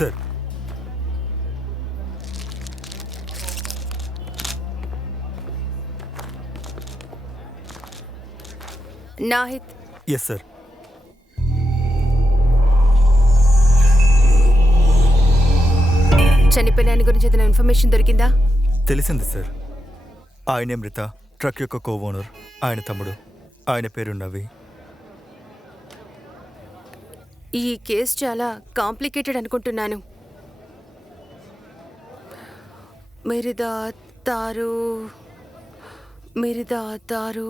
Sir. Nahid. Yes sir. చనిపోయిన ఆయన గురించి ఏదైనా ఇన్ఫర్మేషన్ దొరికిందా? తెలిసింది సార్. ఆయనే మృత, ట్రక్ యొక్క కో ఓనర్. ఆయన తమ్ముడు. ఆయన పేరు నవి. ఈ కేసు చాలా కాంప్లికేటెడ్ అనుకుంటున్నాను. మిరిదా తారు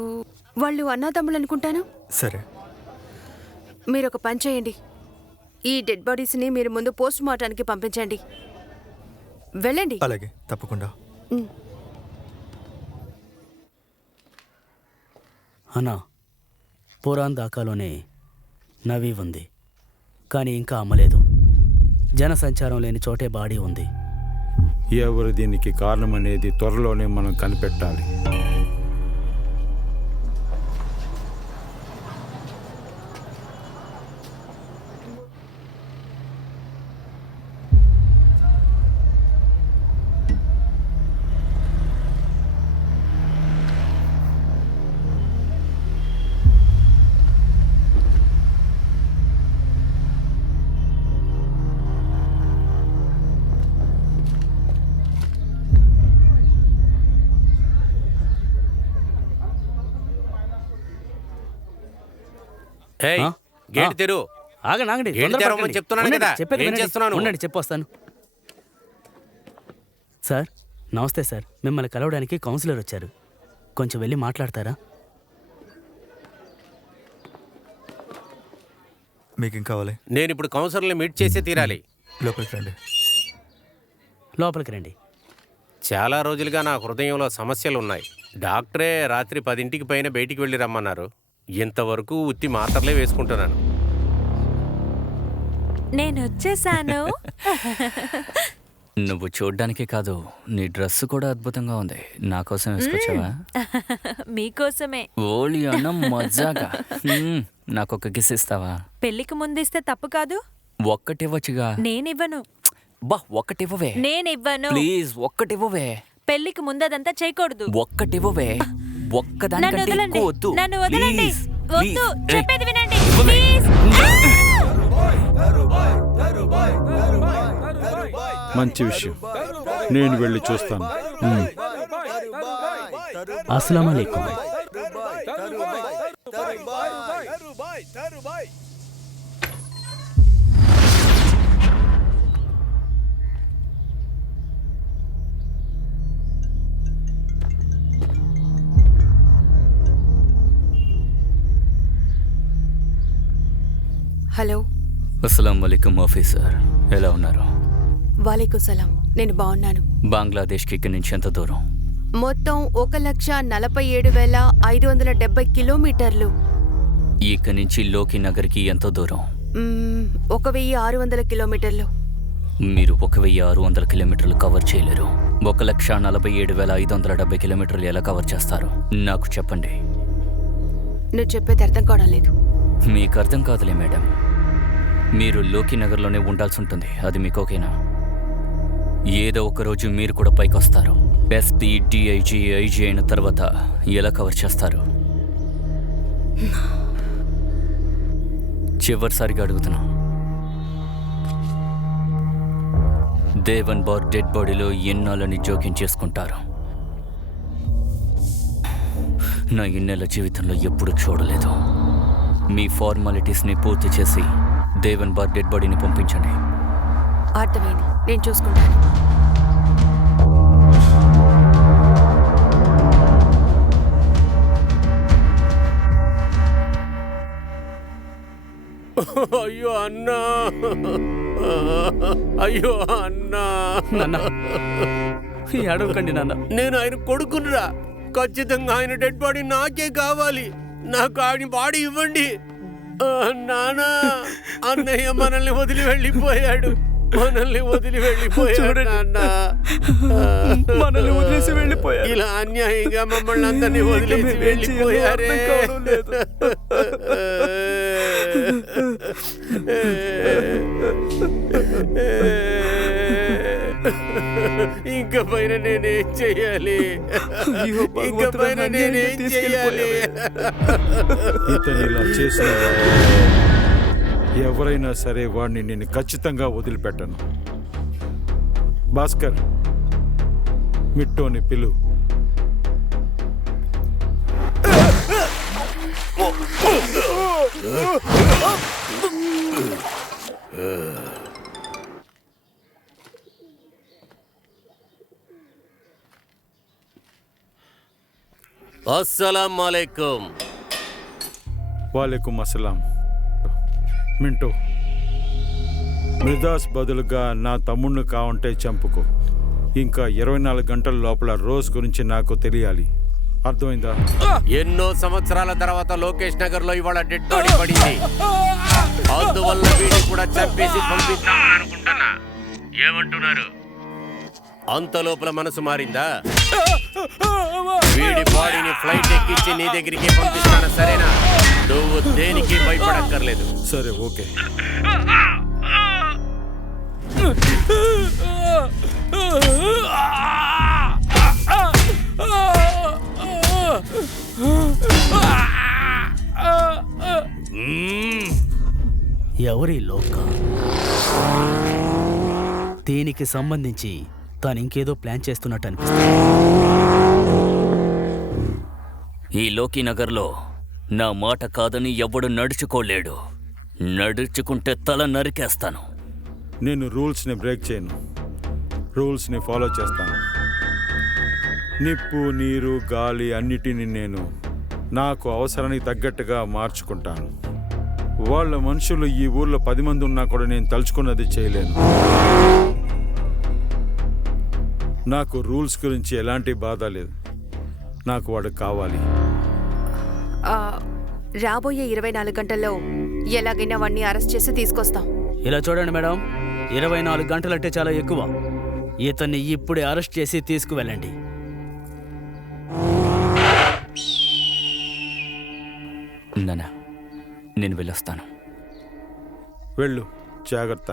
వాళ్ళు అన్నాతమ్ములు అనుకుంటాను. సరే, మీరు ఒక పని చేయండి. ఈ డెడ్ బాడీస్ని మీరు ముందు పోస్ట్ మార్టానికి పంపించండి. వెళ్ళండి. అలాగే, తప్పకుండా. అన్నా, పురాన్ దాకాలోనే నవీ ఉంది, కానీ ఇంకా అమ్మలేదు. జనసంచారం లేని చోటే బాడీ ఉంది. ఎవరు దీనికి కారణమనేది త్వరలోనే మనం కనిపెట్టాలి. గేట్ తెరు. ఆగండి, చెప్తున్నాను కదా. ఏం చేస్తున్నాను? ఉండండి, చెప్పొస్తాను. సార్, నమస్తే సార్. మిమ్మల్ని కలవడానికి కౌన్సిలర్ వచ్చారు. కొంచెం వెళ్ళి మాట్లాడతారా? మీకేం కావాలి? నేను ఇప్పుడు కౌన్సిలర్ని మీట్ చేసి తీరాలి. లోపలికి రండి. లోపలికి రండి. చాలా రోజులుగా నా హృదయంలో సమస్యలు ఉన్నాయి. డాక్టరే రాత్రి 10 పైన బయటికి వెళ్ళి రమ్మన్నారు. ఇంతవరకు ఉత్తి మాత్రలే వేసుకుంటున్నాను. నేను వచ్చేసాను. నువ్వు చూడ్డానికే కాదు, నీ డ్రెస్ కూడా అద్భుతంగా ఉంది. నా కోసం వేసుకొచ్చావా? మీకోసమే. ఓలి అన్న మజాగా. నాకొక కిస్ ఇస్తావా? పెళ్లికి ముందిస్తే తప్పు కాదు. ఒక్కటివ్వచ్చుగా. నేనివ్వను. బా, ఒక్కటివ్వవే. నేనివ్వను. ప్లీజ్ ఒక్కటివ్వవే. పెళ్లికి ముందదంతా చేయకూడదు. ఒక్కటివ్వవే. ఒక్కదానికంటే ఎక్కువ వద్దు. నన్ను వదలండి. వద్దు, చెప్పేది వినండి. మంచి విషయం. నేను వెళ్ళి చూస్తాను. అస్సలాము అలైకుం. హలో. అస్సలాము అలైకుం ఆఫీసర్, ఎలా ఉన్నారు? వాలేకుం సలాం. నేను బాగున్నాను. బంగ్లాదేశ్కి ఇక్కడి నుంచి ఎంత దూరం? మొత్తం 1,47,570 కిలోమీటర్లు. ఇక్కడి నుంచి లోకి నగర్కి ఎంత దూరం? 1,600 కిలోమీటర్లు. మీరు 1,600 కిలోమీటర్లు కవర్ చేయలేరు. 1,47,570 కిలోమీటర్లు ఎలా కవర్ చేస్తారు? నాకు చెప్పండి. నువ్వు చెప్పేది అర్థం కావడం లేదు. మీకు అర్థం కాదులే మేడం. మీరు లోకి నగర్లోనే ఉండాల్సి ఉంటుంది. అది మీకు ఓకేనా? ఏదో ఒక రోజు మీరు కూడా పైకి వస్తారు. ఎస్పీ, డిఐజీ, ఐజీ అయిన తర్వాత ఎలా కవర్ చేస్తారు? చివరిసారిగా అడుగుతున్నా. దేవన్ బార్ డెడ్ బాడీలో ఎన్నాళ్ళని జోక్యం చేసుకుంటారు? నా ఇన్నేళ్ల జీవితంలో ఎప్పుడు చూడలేదు. మీ ఫార్మాలిటీస్ని పూర్తి చేసి దేవన్ బార్ డెడ్ బాడీని పంపించండి. అర్థమైంది, నేను చూసుకుంటాను. అయ్యో అన్నా, అయ్యో అన్నా. అడగకండి నాన్న. నేను ఆయన కొడుకునురా. ఖచ్చితంగా ఆయన డెడ్ బాడీ నాకే కావాలి. నాకు ఆయన బాడీ ఇవ్వండి. నానా, అన్నయ్య మనల్ని వదిలి వెళ్ళిపోయాడు. మనల్ని వదిలి వెళ్ళిపోయాడు. మనల్ని వదిలేసి వెళ్ళిపోయారు. ఇలా అన్యాయంగా మమ్మల్ని అందరినీ వదిలేసి వెళ్ళిపోయారే. ఇంక పైన నేనేం చెయ్యాలి? అయ్యో, ఇంక భగవంతుడా, పైన అన్యాయంగా నేనేం చెయ్యాలి? ఇతను ఇలా చేసిన ఎవరైనా సరే వాడిని నేను ఖచ్చితంగా వదిలిపెట్టను. భాస్కర్, మిట్టోని పిలు. అస్సలాం అలైకుం. వాలేకుం అస్సలాం. మింటో, మృదాస్ బదులుగా నా తమ్ముడిని కావంటే చంపుకో. ఇంకా 24 గంటల లోపల రోజ్ గురించి నాకు తెలియాలి. అర్థమైందా? ఎన్నో సంవత్సరాల తర్వాత లోకేష్ నగర్ లో ఇవాళ డెడ్ బాడీ పడింది. అందువల్ల వీడిని కూడా చంపేసి పంపిద్దామని అనుకుంటున్నా. ఏమంటున్నారు? అంత లోపల మనసు మారిందా? వీడి బాడీని ఫ్లైట్ ఎక్కించి నీ దగ్గరికి పంపిస్తాను, సరేనా? నువ్వు దేనికి భయపడక్కర్లేదు. సరే, ఓకే. ఎవరి లోక దీనికి సంబంధించి తాను ఇంకేదో ప్లాన్ చేస్తున్నట్టు అనిపిస్తుంది. ఈ లోకీనగర్లో నా మాట కాదని ఎవడు నడుచుకోలేడు. నడుచుకుంటే తల నరికేస్తాను. నేను రూల్స్ని బ్రేక్ చేయను. రూల్స్ని ఫాలో చేస్తాను. నిప్పు, నీరు, గాలి అన్నిటినీ నేను నాకు అవసరానికి తగ్గట్టుగా మార్చుకుంటాను. వాళ్ళ మనుషులు ఈ ఊర్లో 10 మంది ఉన్నా కూడా నేను తలుచుకున్నది చేయలేను. నాకు రూల్స్ గురించి ఎలాంటి బాధ లేదు. నాకు వాడు కావాలి. రాబోయే 24 గంటల్లో ఎలాగైనా వాడిని అరెస్ట్ చేసి తీసుకొస్తాం. ఇలా చూడండి మేడం, 24 గంటలంటే చాలా ఎక్కువ. ఇతన్ని ఇప్పుడే అరెస్ట్ చేసి తీసుకువెళ్ళండి. నాన్న, నేను వెళ్ళొస్తాను. వెళ్ళు, జాగ్రత్త.